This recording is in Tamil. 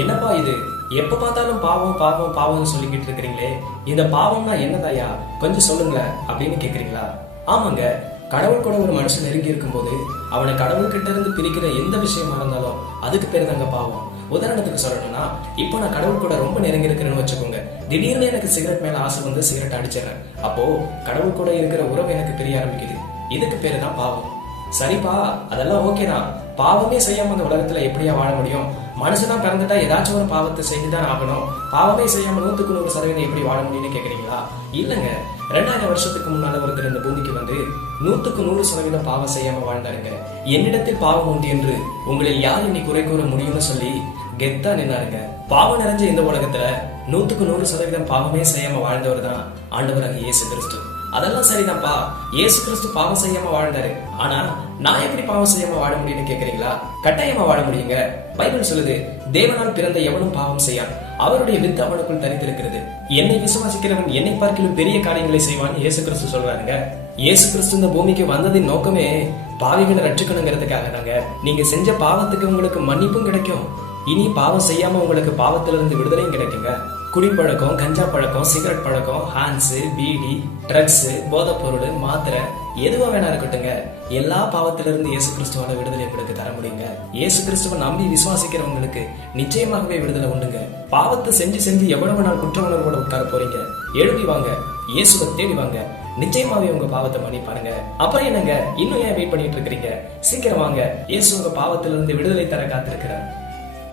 என்னப்பா இது? எப்ப பார்த்தாலும் பாவம் பாவம் பாவம்னு சொல்லிக்கிட்டு இருக்கிறீங்களே, இந்த பாவம்னா என்னதாயா, கொஞ்சம் சொல்லுங்க அப்படின்னு கேக்குறீங்களா? ஆமாங்க, கடவுள் கூட ஒரு மனுஷன் நெருங்கி இருக்கும் போது அவனை கடவுள் கிட்ட இருந்து பிரிக்கிற எந்த விஷயமா இருந்தாலும் அதுக்கு பேர் தாங்க பாவம். உதாரணத்துக்கு சொல்லணும்னா, இப்போ நான் கடவுள் கூட ரொம்ப நெருங்கி இருக்கிறேன்னு வச்சுக்கோங்க. திடீர்னு எனக்கு சிகரெட் மேல ஆசை வந்து சிகரெட் அடிச்சிடறேன். அப்போ கடவுள் கூட இருக்கிற உறவு எனக்கு தெரிய ஆரம்பிக்குது. இதுக்கு பேரு தான் பாவம். சரிப்பா, அதெல்லாம் ஓகேதான். பாவமே செய்யாம இந்த உலகத்துல எப்படியா வாழ முடியும்? மனுஷனா பிறந்துட்டா ஏதாச்சும் ஒரு பாவத்தை செஞ்சுதான் ஆகணும். பாவமே செய்யாம 100% எப்படி வாழ முடியும்னு கேக்குறீங்களா? இல்லங்க, 2000 வருஷத்துக்கு முன்னால ஒருத்தர் இந்த பூமிக்கு வந்து 100% பாவம் செய்யாம வாழ்ந்தாருங்க. என்னிடத்தில் பாவம் உண்டு என்று உங்களில் யார் இன்னை குறை கூற முடியும்னு சொல்லி கெத்தா நின்னாருங்க. பாவம் நிறைஞ்ச இந்த உலகத்துல 100% பாவமே செய்யாம வாழ்ந்தவர் தான் ஆண்டவராக இயேசு கிறிஸ்து. அதெல்லாம் சரிதான்ப்பா, இயேசு கிறிஸ்து பாவம் செய்யாம வாழ்ந்தாரு. ஆனா நான் எப்படி பாவம் செய்யாம வாழ முடியும்னு கேக்குறீங்களா? கட்டாயமா வாழ முடியுங்க. பைபிள் சொல்லுது, தேவனால் பிறந்த எவனும் பாவம் செய்யான், அவருடைய வித்து அவனுக்குள் தரித்திருக்கிறது. என்னை விசுவாசிக்கிறவன் என்னை பார்க்கிலும் பெரிய காரியங்களை செய்வான் இயேசு கிறிஸ்து சொல்றாருங்க. இயேசு கிறிஸ்து இந்த பூமிக்கு வந்ததின் நோக்கமே பாவிகளை ரட்சிக்கணுங்கிறதுக்காக தாங்க. நீங்க செஞ்ச பாவத்துக்கு உங்களுக்கு மன்னிப்பும் கிடைக்கும். இனி பாவம் செய்யாம உங்களுக்கு பாவத்திலிருந்து விடுதலையும் கிடைக்குங்க. குடிப்பழக்கம், கஞ்சா பழக்கம், சிகரெட் பழக்கம், ஹான்ஸ், பீடி, ட்ரக்ஸ், போதைப் பொருள், மாத்திரை, எதுவா வேணா இருக்கட்டுங்க, எல்லா பாவத்திலிருந்து இயேசு கிறிஸ்துவால விடுதலை உங்களுக்கு தர முடியுங்க. இயேசு கிறிஸ்துவ நம்பி விசுவாசிக்கிறவங்களுக்கு நிச்சயமாகவே விடுதலை உண்டுங்க. பாவத்தை செஞ்சு செஞ்சு எவ்வளவு நாள் குற்ற உணர்வோட உட்கார போறீங்க? எழுப்பி வாங்க, இயேசுவை தேடி வாங்க, நிச்சயமாவே உங்க பாவத்தை மன்னிப்பாருங்க. அப்புறம் என்னங்க, இன்னும் ஏன் வெயிட் பண்ணிட்டு இருக்கிறீங்க? சீக்கிரம் வாங்க, இயேசு உங்க பாவத்திலிருந்து விடுதலை தர காத்திருக்கிறார்.